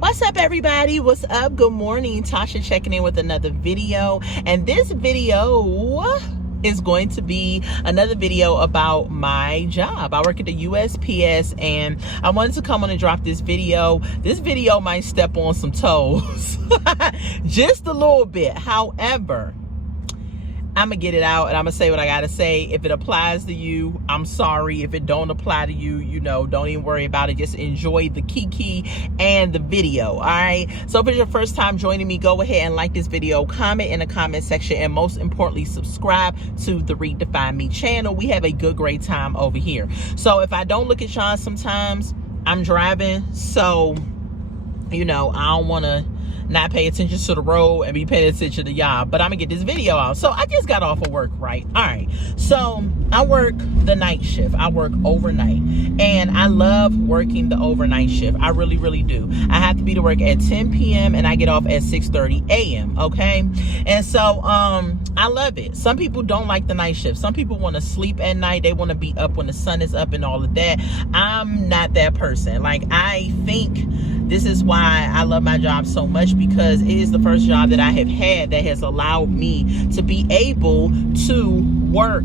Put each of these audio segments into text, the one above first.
What's up, everybody? What's up? Good morning. Tasha checking in with another video, and this video is going to be another video about my job. I work at the USPS, and I wanted to come on and drop this video. This video might step on some toes just a little bit. However, I'm gonna get it out and I'm gonna say what I gotta say. If it applies to you, I'm sorry. If it don't apply to you, don't even worry about it. Just enjoy the kiki and the video. All right. So if it's your first time joining me, go ahead and like this video, comment in the comment section, and most importantly, subscribe to the Redefine Me channel. We have a good, great time over here. So if I don't look at y'all sometimes, I'm driving. So, I don't want to not pay attention to the road and be paying attention to y'all, but I'm gonna get this video out. So I just got off of work, right? All right, so I work the night shift. I work overnight, and I love working the overnight shift. I really, really do. I have to be to work at 10 p.m. and I get off at 6:30 a.m. okay, and so I love it. Some people don't like the night shift. Some people want to sleep at night. They want to be up when the sun is up and all of that. I'm not that person. Like, I think this is why I love my job so much, because it is the first job that I have had that has allowed me to be able to work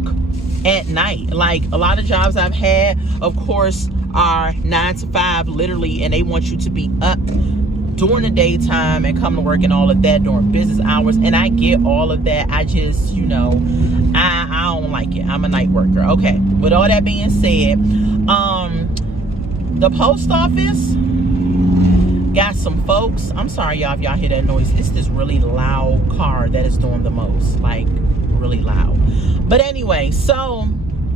at night. Like, a lot of jobs I've had, of course, are 9 to 5 literally, and they want you to be up during the daytime and come to work and all of that during business hours. And I get all of that. I just, I don't like it. I'm a night worker. Okay. With all that being said, the post office got some folks. I'm sorry, y'all, if y'all hear that noise. It's this really loud car that is doing the most, like really loud. But anyway, so,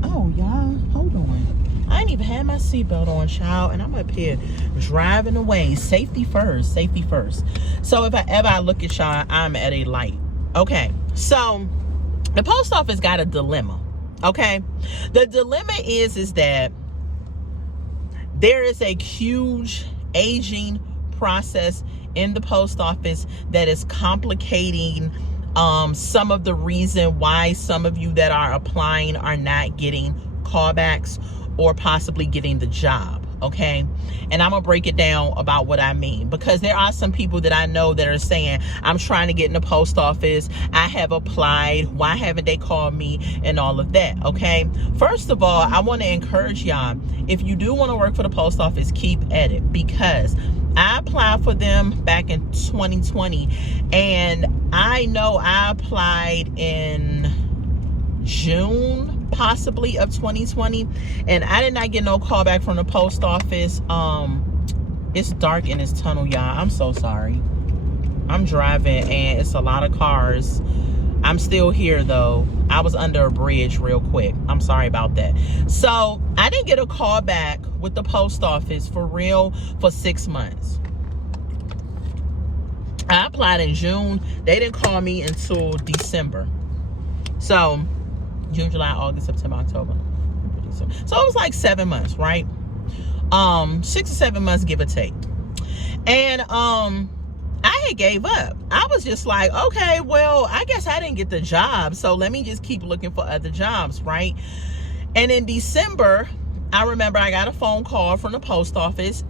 oh, y'all, hold on. I ain't even had my seatbelt on, child, and I'm up here driving away. Safety first, safety first. So if I look at y'all, I'm at a light. Okay, so the post office got a dilemma, okay? The dilemma is that there is a huge aging process in the post office that is complicating some of the reason why some of you that are applying are not getting callbacks or possibly getting the job, okay? And I'm gonna break it down about what I mean, because there are some people that I know that are saying, I'm trying to get in the post office, I have applied, why haven't they called me, and all of that, okay? First of all, I want to encourage y'all, if you do want to work for the post office, keep at it, because I applied for them back in 2020, and I know I applied in June possibly of 2020, and I did not get no call back from the post office. It's dark in this tunnel, y'all. I'm so sorry. I'm driving and it's a lot of cars. I'm still here though. I was under a bridge real quick. I'm sorry about that. So I didn't get a call back with the post office for real for 6 months. I applied in June. They didn't call me until December. So June, July, August, September, October. So it was like 7 months, right? 6 or 7 months, give or take. And I had gave up. I was just like, okay, well, I guess I didn't get the job, so let me just keep looking for other jobs, right? And in December, I remember I got a phone call from the post office.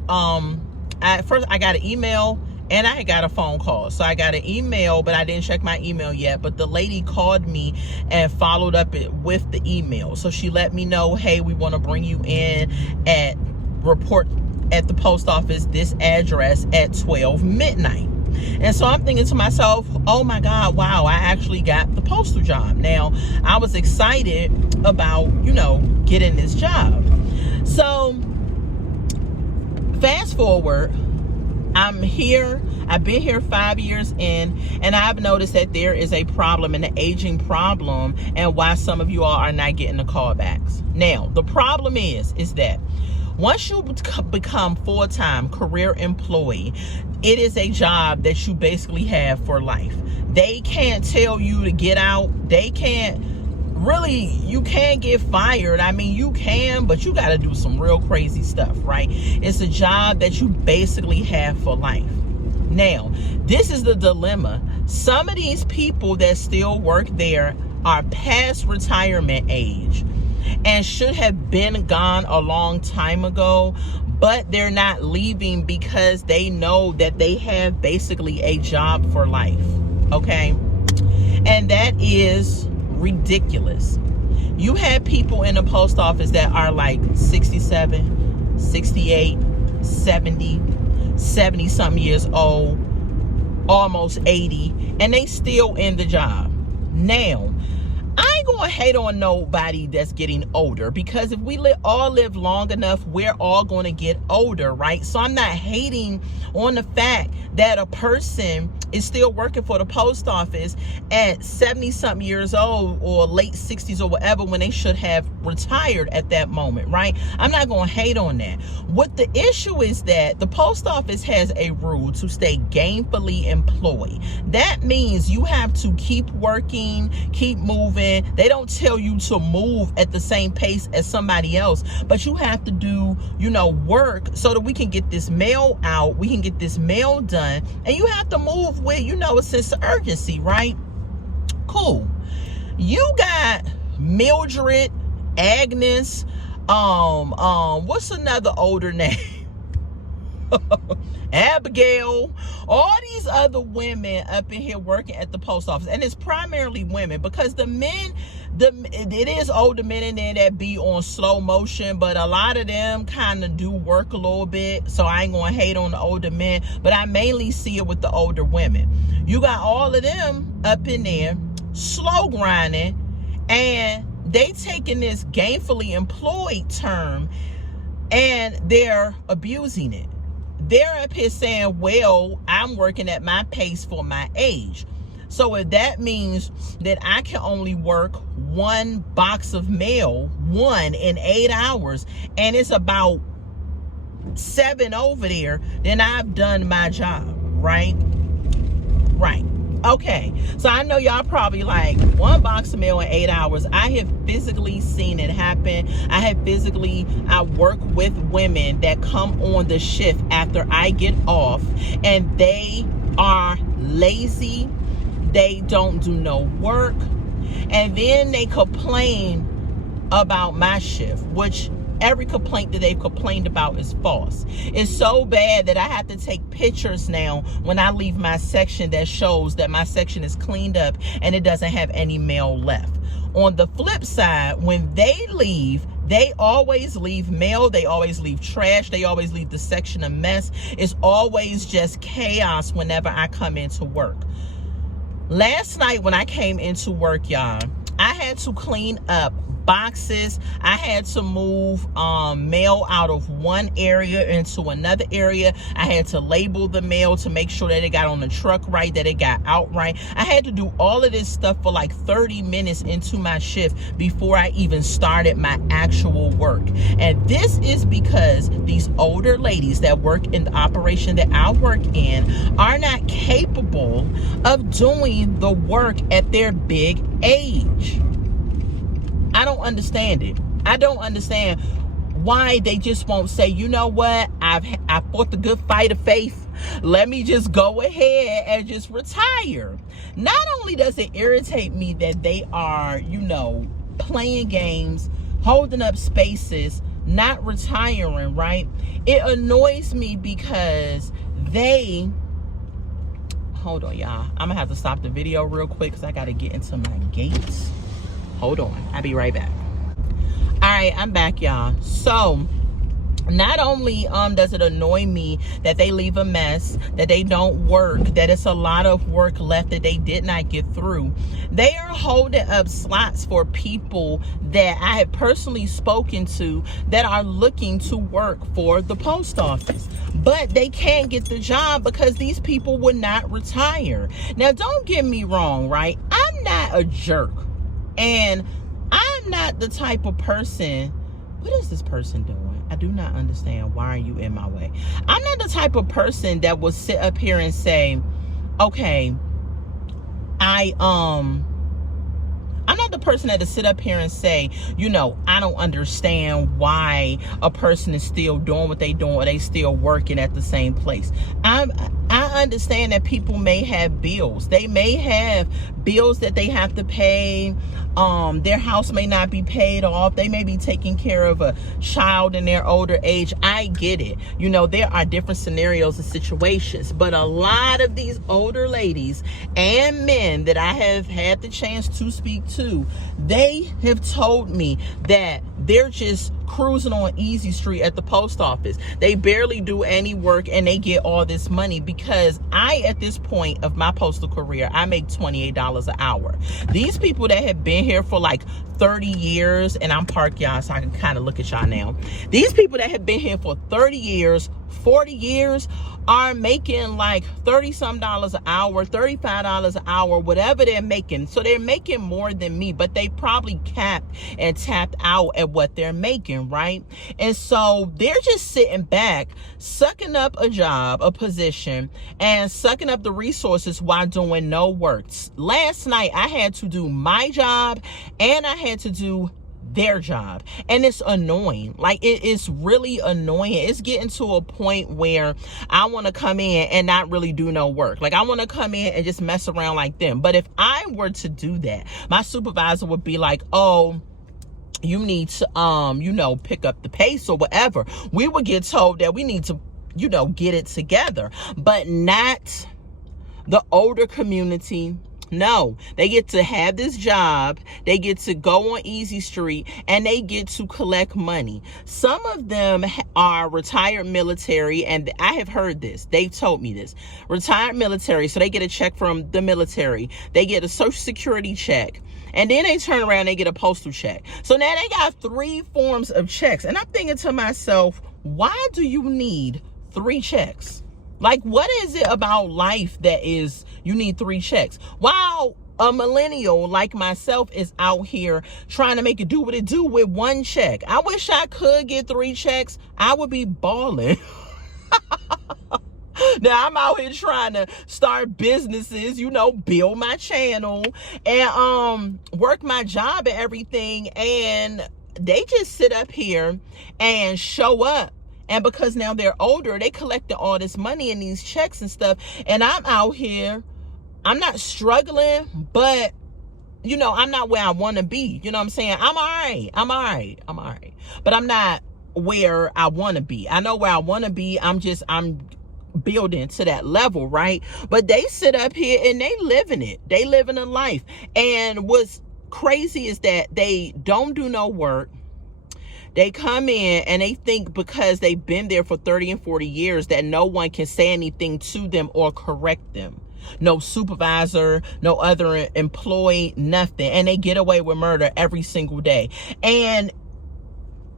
At first I got an email and I got a phone call. So I got an email, but I didn't check my email yet. But the lady called me and followed up with the email. So she let me know, hey, we want to bring you in at report at the post office, this address at 12 midnight. And so I'm thinking to myself, oh my God, wow, I actually got the postal job. Now, I was excited about, getting this job. So fast forward, I'm here. I've been here 5 years in, and I've noticed that there is a problem, an aging problem, and why some of you all are not getting the callbacks. Now, the problem is that once you become full-time career employee, it is a job that you basically have for life. They can't tell you to get out. They can't really, you can't get fired. I mean, you can, but you got to do some real crazy stuff, right? It's a job that you basically have for life. Now, this is the dilemma. Some of these people that still work there are past retirement age and should have been gone a long time ago, but they're not leaving because they know that they have basically a job for life. Okay? And that is ridiculous. You have people in the post office that are like 67, 68, 70 something years old, almost 80, and they still in the job. Now, I ain't gonna hate on nobody that's getting older, because if we all live long enough, we're all gonna get older, right? So I'm not hating on the fact that a person is still working for the post office at 70 something years old or late 60s or whatever, when they should have retired at that moment, right? I'm not gonna hate on that. What the issue is that the post office has a rule to stay gainfully employed. That means you have to keep working, keep moving. They don't tell you to move at the same pace as somebody else, but you have to do, work so that we can get this mail out, we can get this mail done, and you have to move with, a sense of urgency, right? Cool. You got Mildred, Agnes, what's another older name? Abigail, all these other women up in here working at the post office, and it's primarily women, because the men, it is older men in there that be on slow motion, but a lot of them kind of do work a little bit, so I ain't gonna hate on the older men, but I mainly see it with the older women. You got all of them up in there slow grinding, and they taking this gainfully employed term and they're abusing it. They're up here saying, well, I'm working at my pace for my age. So if that means that I can only work one box of mail, in 8 hours, and it's about 7 over there, then I've done my job, right? Right. Okay, so I know y'all probably like, one box of mail in 8 hours. I have physically seen it happen. I work with women that come on the shift after I get off, and they are lazy. They don't do no work. And then they complain about my shift, which every complaint that they've complained about is false. It's so bad that I have to take pictures now when I leave my section that shows that my section is cleaned up and it doesn't have any mail left. On the flip side, when they leave, they always leave mail, they always leave trash, they always leave the section a mess. It's always just chaos whenever I come into work. Last night when I came into work, y'all, I had to clean up boxes. I had to move mail out of one area into another area. I had to label the mail to make sure that it got on the truck right, that it got out right. I had to do all of this stuff for like 30 minutes into my shift before I even started my actual work. And this is because these older ladies that work in the operation that I work in are not capable of doing the work at their big age. I don't understand it. I don't understand why they just won't say, you know what, I fought the good fight of faith. Let me just go ahead and just retire. Not only does it irritate me that they are, playing games, holding up spaces, not retiring, right? It annoys me because hold on, y'all. I'm gonna have to stop the video real quick because I gotta get into my gates. Hold on, I'll be right back. All right, I'm back, y'all. So not only does it annoy me that they leave a mess, that they don't work, that it's a lot of work left that they did not get through, they are holding up slots for people that I have personally spoken to that are looking to work for the post office, but they can't get the job because these people would not retire. Now, don't get me wrong, right? I'm not a jerk, and I'm not the type of person. What is this person doing? I do not understand. Why are you in my way? I'm not the type of person that will sit up here and say, okay, I'm not the person that will sit up here and say, I don't understand why a person is still doing what they doing or they still working at the same place. I understand that people may have bills. They may have bills that they have to pay. Their house may not be paid off. They may be taking care of a child in their older age. I get it. You know, there are different scenarios and situations, but a lot of these older ladies and men that I have had the chance to speak to, they have told me that they're just cruising on easy street at the post office. They barely do any work and they get all this money because at this point of my postal career, I make $28 an hour. These people that have been here for like 30 years, and I'm parked, y'all, so I can kind of look at y'all now. These people that have been here for 30 years, 40 years are making like $30-some an hour, $35 an hour, whatever they're making. So they're making more than me, but they probably capped and tapped out at what they're making, right? And so they're just sitting back, sucking up a job, a position, and sucking up the resources while doing no work. Last night, I had to do my job and I had to do their job, and it's annoying. Like, it is really annoying. It's getting to a point where I want to come in and not really do no work. Like, I want to come in and just mess around like them. But if I were to do that, my supervisor would be like, oh, you need to pick up the pace or whatever. We would get told that we need to get it together, but not the older community. No, they get to have this job, they get to go on easy street, and they get to collect money. Some of them are retired military, and I have heard this. They've told me this. Retired military, so they get a check from the military. They get a Social Security check, and then they turn around and they get a postal check. So now they got 3 forms of checks, and I'm thinking to myself, why do you need 3 checks? Like, what is it about life that is you need 3 checks? While a millennial like myself is out here trying to make it do what it do with 1 check. I wish I could get 3 checks. I would be balling. Now, I'm out here trying to start businesses, build my channel and work my job and everything. And they just sit up here and show up. And because now they're older, they collected all this money and these checks and stuff. And I'm out here, I'm not struggling, but, I'm not where I want to be. You know what I'm saying? I'm all right. But I'm not where I want to be. I know where I want to be. I'm building to that level, right? But they sit up here and they living it. They living a life. And what's crazy is that they don't do no work. They come in and they think because they've been there for 30 and 40 years that no one can say anything to them or correct them. No supervisor, no other employee, nothing. And they get away with murder every single day. And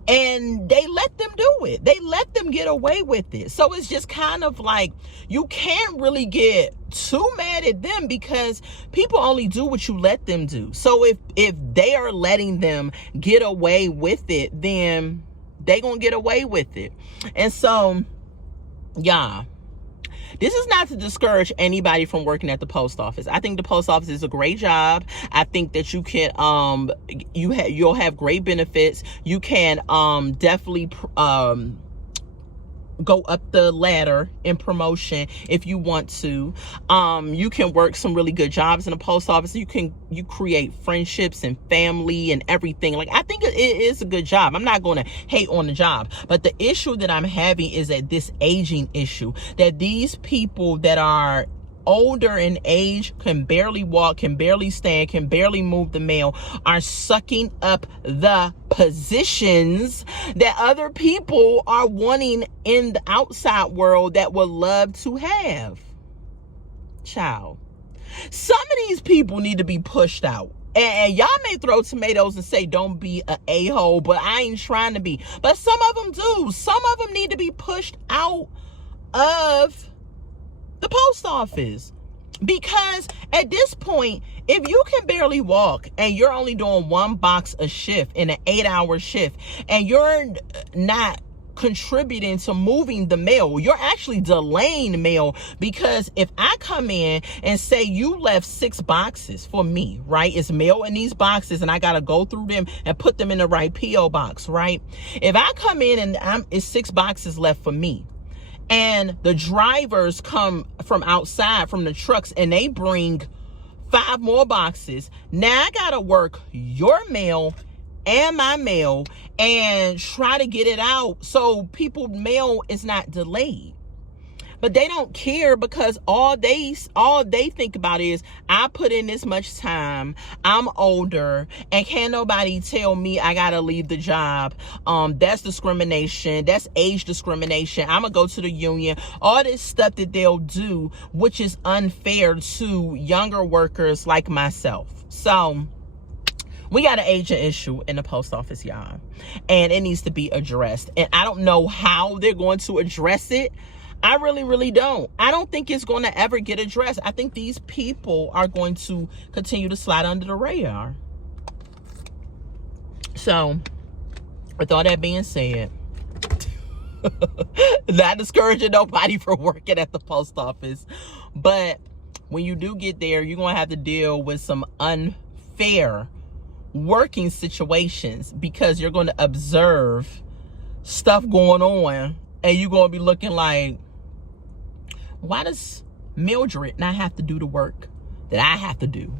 they let them do it. They let them get away with it. So it's just kind of like you can't really get too mad at them because people only do what you let them do. So if they are letting them get away with it, then they gonna get away with it. And so, yeah. This is not to discourage anybody from working at the post office. I think the post office is a great job. I think that you can, you'll have great benefits. You can definitely go up the ladder in promotion if you want to. You can work some really good jobs in the post office. You create friendships and family and everything. Like, I think it is a good job. I'm not going to hate on the job, but the issue that I'm having is that this aging issue, that these people that are older in age, can barely walk, can barely stand, can barely move the mail, are sucking up the positions that other people are wanting in the outside world that would love to have. Child, some of these people need to be pushed out. And y'all may throw tomatoes and say, don't be an a-hole, but I ain't trying to be. But some of them do. Some of them need to be pushed out of the post office, because at this point, if you can barely walk and you're only doing 1 box a shift in an 8-hour shift, and you're not contributing to moving the mail, you're actually delaying mail. Because if I come in and say you left 6 boxes for me, right? It's mail in these boxes and I got to go through them and put them in the right P.O. box, right? If I come in and it's 6 boxes left for me, and the drivers come from outside from the trucks and they bring 5 more boxes. Now I gotta work your mail and my mail and try to get it out so people's mail is not delayed. But they don't care, because all they think about is, I put in this much time, I'm older, and can't nobody tell me I gotta leave the job. That's discrimination. That's age discrimination. I'm gonna go to the union. All this stuff that they'll do, which is unfair to younger workers like myself. So we got an agent issue in the post office, y'all, and it needs to be addressed. And I don't know how they're going to address it. I really don't. I don't think it's going to ever get addressed. I think these people are going to continue to slide under the radar. So, with all that being said, not discouraging nobody from working at the post office, but when you do get there, you're going to have to deal with some unfair working situations, because you're going to observe stuff going on and you're going to be looking like, why does Mildred not have to do the work that I have to do?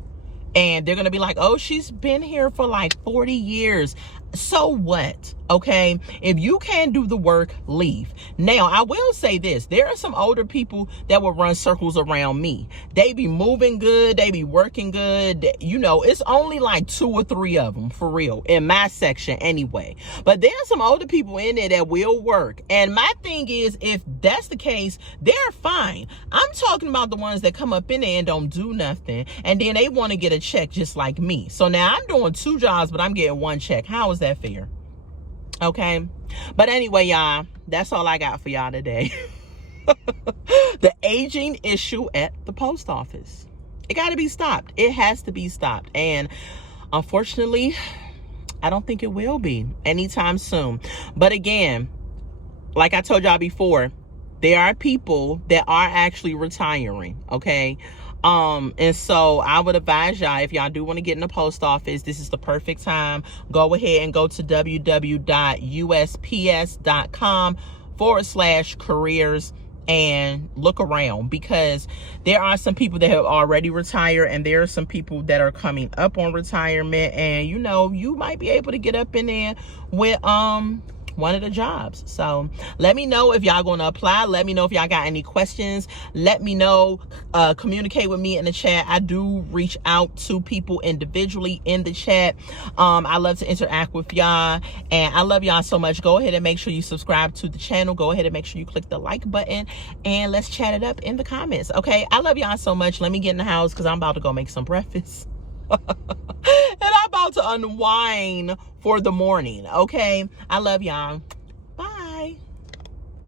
And they're going to be like, oh, she's been here for like 40 years. So what? Okay. If you can't do the work, leave. Now, I will say this. There are some older people that will run circles around me. They be moving good. They be working good. You know, it's only like 2 or 3 of them for real in my section anyway. But there are some older people in there that will work. And my thing is, if that's the case, they're fine. I'm talking about the ones that come up in there and don't do nothing. And then they want to get a check just like me. So now I'm doing 2 jobs, but I'm getting 1 check. How is that fair? Okay. But anyway, y'all, that's all I got for y'all today. The aging issue at the post office. It got to be stopped. It has to be stopped. And unfortunately, I don't think it will be anytime soon. But again, like I told y'all before, there are people that are actually retiring. Okay. And so I would advise y'all, if y'all do want to get in the post office, this is the perfect time. Go ahead and go to www.usps.com/careers and look around, because there are some people that have already retired and there are some people that are coming up on retirement, and you know, you might be able to get up in there with one of the jobs. So let me know if y'all going to apply. Let me know if y'all got any questions. Let me know. Communicate with me in the chat. I do reach out to people individually in the chat. I love to interact with y'all, and I love y'all so much. Go ahead and make sure you subscribe to the channel. Go ahead and make sure you click the like button, and let's chat it up in the comments. Okay, I love y'all so much. Let me get in the house because I'm about to go make some breakfast. And I'm about to unwind for the morning. Okay, I love y'all.